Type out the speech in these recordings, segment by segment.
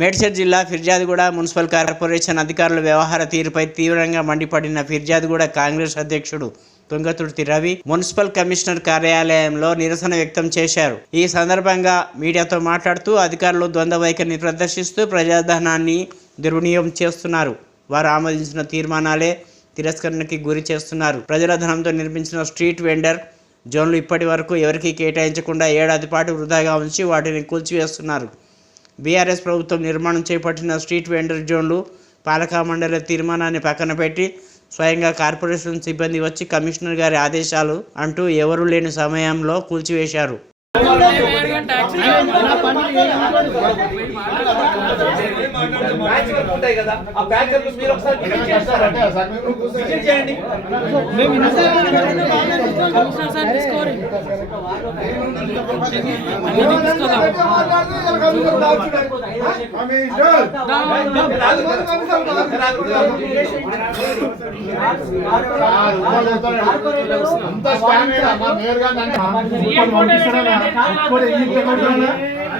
మేడ్చల్ జిల్లా ఫిర్యాదుగూడ municipal corporation అధికారుల వ్యవహార తీరుపై తీవ్రంగా మండిపడిన ఫిర్యాదుగూడ కాంగ్రెస్ అధ్యక్షుడు తుంగతుర్తి రవి మున్సిపల్ కమిషనర్ కార్యాలయంలో నిరసన వ్యక్తం చేశారు. ఈ సందర్భంగా మీడియాతో మాట్లాడుతూ అధికారులు ద్వంద్వ వైఖరిని ప్రదర్శిస్తూ ప్రజాధనాన్ని దుర్వినియోగం చేస్తున్నారు. వారు ఆమోదించిన తీర్మానాలే తిరస్కరణకి గురి చేస్తున్నారు. ప్రజల ధనంతో నిర్మించిన స్ట్రీట్ వెండర్ జోన్లు ఇప్పటి వరకు ఎవరికీ కేటాయించకుండా ఏడాది పాటు వృధాగా ఉంచి వాటిని కూల్చివేస్తున్నారు. బీఆర్ఎస్ ప్రభుత్వం నిర్మాణం చేపట్టిన స్ట్రీట్ వెండర్ జోన్లు పాలకా మండలి తీర్మానాన్ని పక్కన పెట్టి స్వయంగా కార్పొరేషన్ సిబ్బంది వచ్చి కమిషనర్ గారి ఆదేశాలు అంటూ ఎవరూ లేని సమయంలో కూల్చివేశారు. బ్యాచ్ వర్క్ ఉంటాయి కదా ఆ బ్యాచ్ వర్క్ మీరు ఒకసారి విజిట్ చేస్తారండి విజిట్ చేయండి కమిషనర్ సార్ తీసుకోరు అన్ని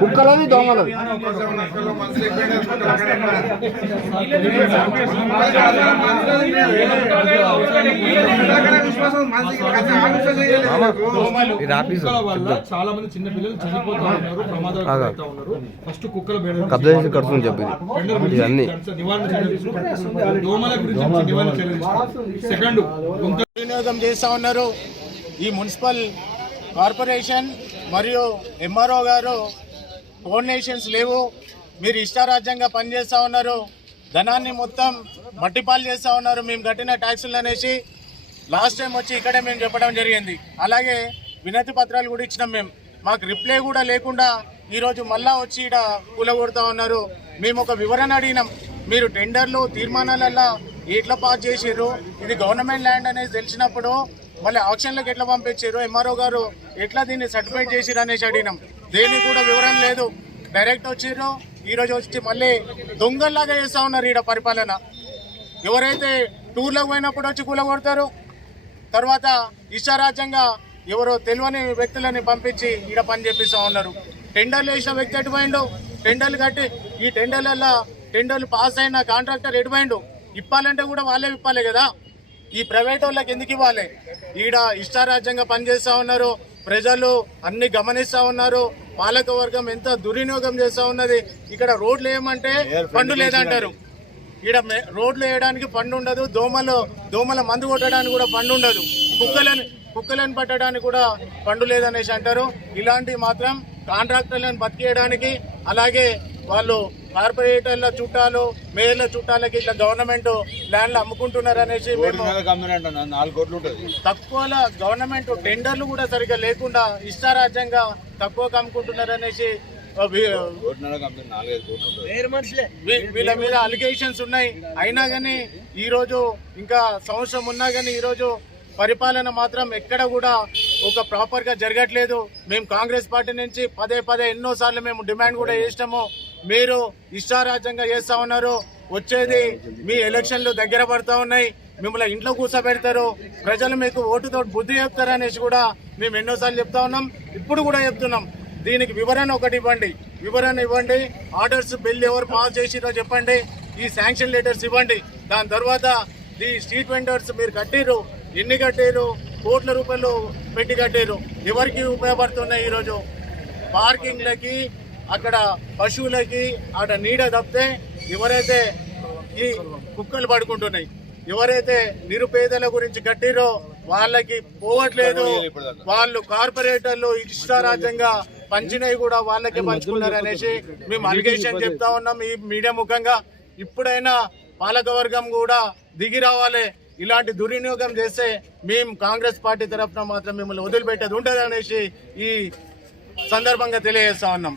కుక్కలది దోమలది చాలా మంది చిన్న పిల్లలు చనిపోతా ఉన్నారు ప్రమాదాలు ఫస్ట్ కుక్కల కబ్జా చేసి కడుతుంది ఇవన్నీ. దోమల గురించి నివారణ. సెకండ్ వినియోగం చేస్తూ ఉన్నారు. ఈ మున్సిపల్ కార్పొరేషన్ మరియు ఎంఆర్ఓ గారు కోఆర్డినేషన్స్ లేవు. మీరు ఇష్టారాజ్యంగా పనిచేస్తూ ఉన్నారు. ధనాన్ని మొత్తం మట్టిపాలు చేస్తూ ఉన్నారు. మేము కట్టిన ట్యాక్సులు అనేసి లాస్ట్ టైం వచ్చి ఇక్కడే మేము చెప్పడం జరిగింది. అలాగే వినతి పత్రాలు కూడా ఇచ్చినాం మేము. మాకు రిప్లై కూడా లేకుండా ఈరోజు మళ్ళా వచ్చి ఇక్కడ కూలగొడుతూ ఉన్నారు. మేము ఒక వివరణ అడిగినాం. మీరు టెండర్లు తీర్మానాలల్లా ఎట్లా పాస్ చేసారు ఇది గవర్నమెంట్ ల్యాండ్ అనేది తెలిసినప్పుడు మళ్ళీ ఆక్షన్లకు ఎట్లా పంపించారు? ఎంఆర్ఓ గారు ఎట్లా దీన్ని సర్టిఫైడ్ చేసిరు అనేసి అడిగినాం. దేనికి కూడా వివరణ లేదు. డైరెక్ట్ వచ్చిర్రు ఈ రోజు వచ్చి మళ్ళీ దొంగల్లాగా చేస్తా ఉన్నారు ఈడ పరిపాలన. ఎవరైతే టూర్లకు పోయినప్పుడు వచ్చి కూలగొడతారు తర్వాత ఇష్టారాజ్యంగా ఎవరో తెలియని వ్యక్తులని పంపించి ఈడ పని చేపిస్తూ ఉన్నారు. టెండర్లు వేసిన వ్యక్తి ఎటుపోయిండు టెండర్లు కట్టి ఈ టెండర్లలో టెండర్లు పాస్ అయిన కాంట్రాక్టర్ ఎటుపోయిండు ఇప్పాలంటే కూడా వాళ్ళే ఇప్పాలి కదా? ఈ ప్రైవేట్ వాళ్ళకి ఎందుకు ఇవ్వాలి? ఈడ ఇష్టారాజ్యంగా పనిచేస్తా ఉన్నారు. ప్రజలు అన్ని గమనిస్తా ఉన్నారు. పాలక వర్గం ఎంత దుర్వినియోగం చేస్తా ఉన్నది. ఇక్కడ రోడ్లు ఏమంటే పండు లేదంటారు. ఈడ రోడ్లు వేయడానికి ఫండ్ ఉండదు. దోమలు దోమల మందు కొట్టడానికి కూడా ఫండ్ ఉండదు. కుక్కలని కుక్కలను పట్టడానికి కూడా ఫండ్ లేదనేసి అంటారు. ఇలాంటివి మాత్రం కాంట్రాక్టర్లను బతికేయడానికి అలాగే వాళ్ళు కార్పొరేటర్ల చుట్టాలు మేయర్ల చుట్టాలకి ఇట్లా గవర్నమెంట్ ల్యాండ్లు అమ్ముకుంటున్నారు అనేసి మేము తక్కువలో గవర్నమెంట్ టెండర్లు కూడా సరిగ్గా లేకుండా ఇష్టారాజ్యంగా తక్కువగా అమ్ముకుంటున్నారు అనేసి వీళ్ళ మీద అలిగేషన్స్ ఉన్నాయి. అయినా కానీ ఈ రోజు ఇంకా సంవత్సరం ఉన్నా కానీ ఈ రోజు పరిపాలన మాత్రం ఎక్కడ కూడా ఒక ప్రాపర్గా జరగట్లేదు. మేము కాంగ్రెస్ పార్టీ నుంచి పదే పదే ఎన్నో సార్లు మేము డిమాండ్ కూడా చేసినాము. మీరు ఇష్టారాజ్యంగా చేస్తా ఉన్నారు. వచ్చేది మీ ఎలక్షన్లు దగ్గర పడతా ఉన్నాయి. మిమ్మల్ని ఇంట్లో కూర్చోబెడతారు. ప్రజలు మీకు ఓటుతో బుద్ధి చెప్తారు అనేసి కూడా మేము ఎన్నోసార్లు చెప్తా ఉన్నాం. ఇప్పుడు కూడా చెప్తున్నాం. దీనికి వివరణ ఒకటి ఇవ్వండి. వివరణ ఇవ్వండి. ఆర్డర్స్ బిల్ ఎవరు పాస్ చేసిరో చెప్పండి. ఈ శాంక్షన్ లెటర్స్ ఇవ్వండి. దాని తర్వాత ఈ స్ట్రీట్ వెండర్స్ మీరు కట్టిరు ఎన్ని కట్టారు కోట్ల రూపాయలు పెట్టి కట్టారు ఎవరికి ఉపయోగపడుతున్నాయి ఈరోజు? పార్కింగ్లకి అక్కడ పశువులకి అక్కడ నీడ తప్పితే ఎవరైతే ఈ కుక్కలు పడుకుంటున్నాయి ఎవరైతే నిరుపేదల గురించి కట్టిరో వాళ్ళకి పోవట్లేదు. వాళ్ళు కార్పొరేటర్లు ఇష్టారాజ్యంగా పంచినవి కూడా వాళ్ళకే పంచుకున్నారు అనేసి మేము అలిగేషన్ చెప్తా ఉన్నాం ఈ మీడియా ముఖంగా. ఇప్పుడైనా పాలకవర్గం కూడా దిగి రావాలి. ఇలాంటి దుర్వినియోగం చేస్తే మేము కాంగ్రెస్ పార్టీ తరఫున మాత్రం మిమ్మల్ని వదిలిపెట్టేది ఉండదు అనేసి ఈ సందర్భంగా తెలియజేస్తా ఉన్నాం.